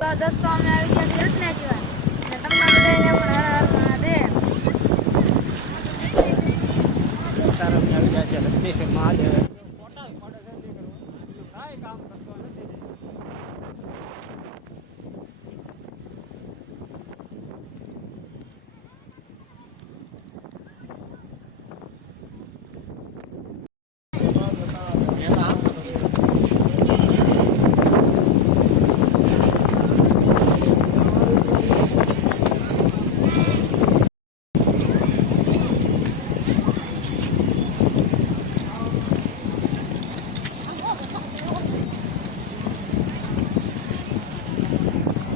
તો દોસ્તો અમે આવી ગયા છીએ રત્નેશ્વર અને તમને બધાને પણ હર હર મહાદેવ. અત્યારે અમે આવી ગયા છીએ રત્નેશ્વર મહાદેવ. ફોટા પડે છે નહીં કરવું, બીજું કાંઈ કામ કરતો નથી.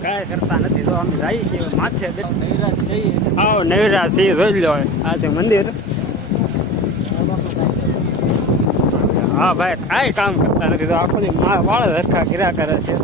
કાંઈ કરતા નથી. તો અમે જઈએ છીએ માથે નૈરા સિંહ જોઈ લો. આ છે મંદિર. હા ભાઈ કાંઈ કામ કરતા નથી. તો આખો દી વાળ હરખા કર્યા કરે છે.